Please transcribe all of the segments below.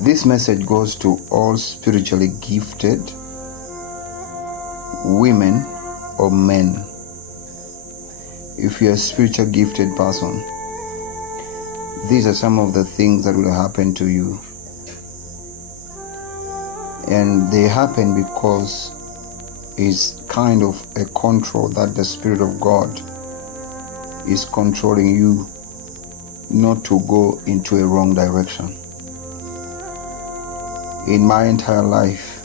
This message goes to all spiritually gifted women or men. If you're a spiritually gifted person, these are some of the things that will happen to you. And they happen because it's kind of a control that the Spirit of God is controlling you not to go into a wrong direction. In my entire life,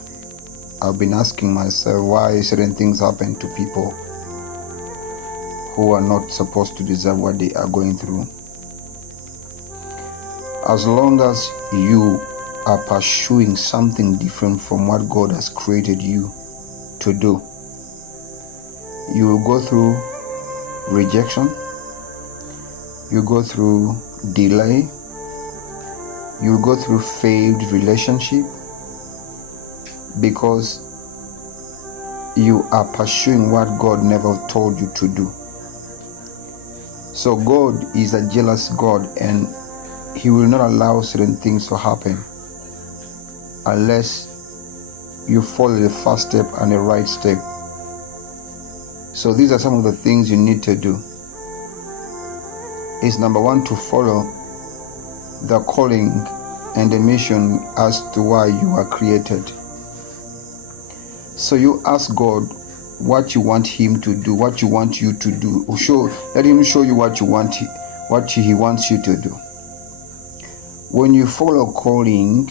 I've been asking myself why certain things happen to people who are not supposed to deserve what they are going through. As long as you are pursuing something different from what God has created you to do, you will go through rejection, you go through delay, you go through failed relationship, because you are pursuing what God never told you to do. So God is a jealous God, and He will not allow certain things to happen unless you follow the first step and the right step. So these are some of the things you need to do. Is number one, to follow the calling and the mission as to why you are created. So you ask God what you want Him to do, what you want you to do. Let Him show you what you want, what He wants you to do. When you follow calling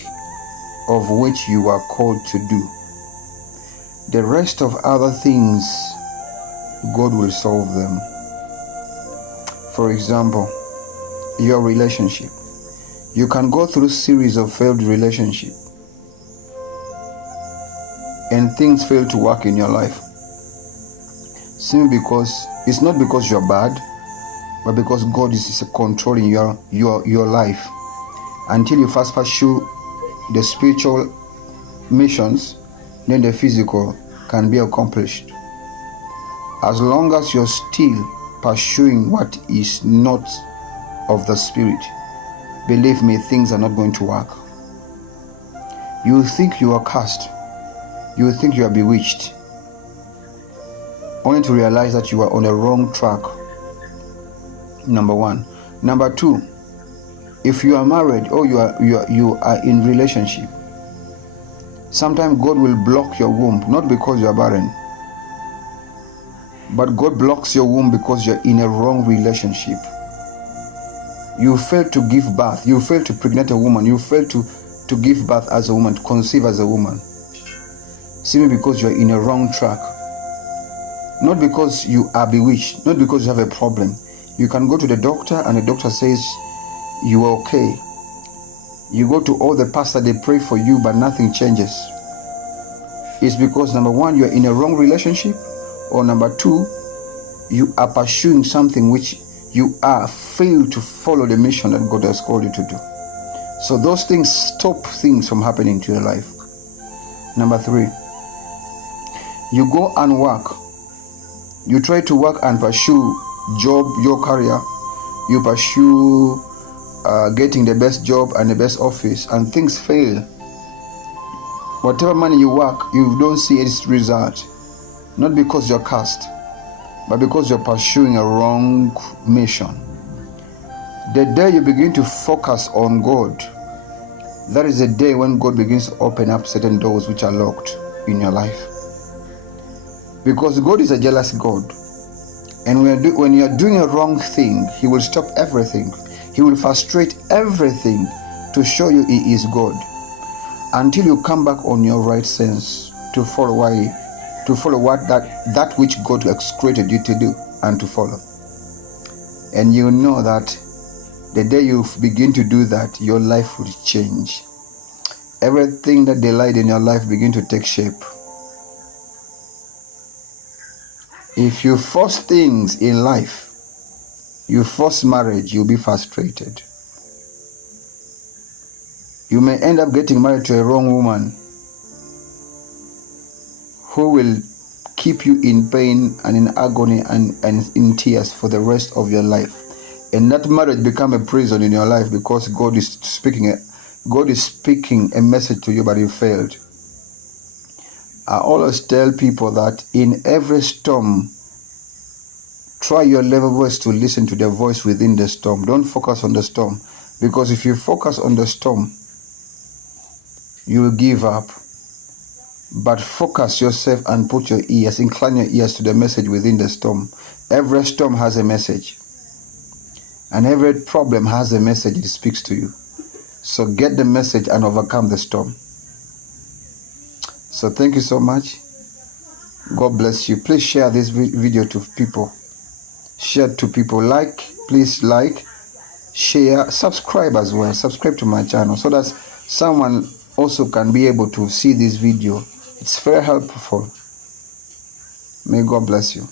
of which you are called to do, the rest of other things, God will solve them. For example, your relationship. You can go through a series of failed relationships and things fail to work in your life. Simply because it's not because you're bad, but because God is controlling your life. Until you first pursue the spiritual missions, then the physical can be accomplished. As long as you're still pursuing what is not of the Spirit, believe me, things are not going to work. You will think you are cursed. You will think you are bewitched, only to realize that you are on a wrong track. Number one. Number two, if you are married or you are in relationship, sometimes God will block your womb, not because you are barren, but God blocks your womb because you're in a wrong relationship. You fail to give birth, you fail to pregnate a woman, you fail to give birth as a woman, to conceive as a woman, simply because you're in a wrong track. Not because you are bewitched, not because you have a problem. You can go to the doctor and the doctor says you are okay. You go to all the pastors, they pray for you, but nothing changes. It's because number one, you're in a wrong relationship, or number two, you are pursuing something which you are failed to follow the mission that God has called you to do. So those things stop things from happening to your life. Number three, you go and work. You try to work and pursue job, your career. You pursue getting the best job and the best office, and things fail. Whatever money you work, you don't see its result. Not because you're cursed, but because you're pursuing a wrong mission. The day you begin to focus on God, that is the day when God begins to open up certain doors which are locked in your life. Because God is a jealous God. And when you are doing a wrong thing, He will stop everything. He will frustrate everything to show you He is God, until you come back on your right sense to follow what that which God has created you to do and to follow. And you know that the day you begin to do that, your life will change. Everything that delayed in your life begin to take shape. If you force things in life, you force marriage, you'll be frustrated. You may end up getting married to a wrong woman who will keep you in pain and in agony and in tears for the rest of your life. And that marriage become a prison in your life because God is speaking God is speaking a message to you, but you failed. I always tell people that in every storm, try your level best to listen to the voice within the storm. Don't focus on the storm, because if you focus on the storm, you will give up. But focus yourself and put your ears, incline your ears to the message within the storm. Every storm has a message, and every problem has a message it speaks to you. So get the message and overcome the storm. So thank you so much. God bless you. Please share this video to people. Share to people. Please like, share, subscribe as well. Subscribe to my channel so that someone also can be able to see this video. It's very helpful. May God bless you.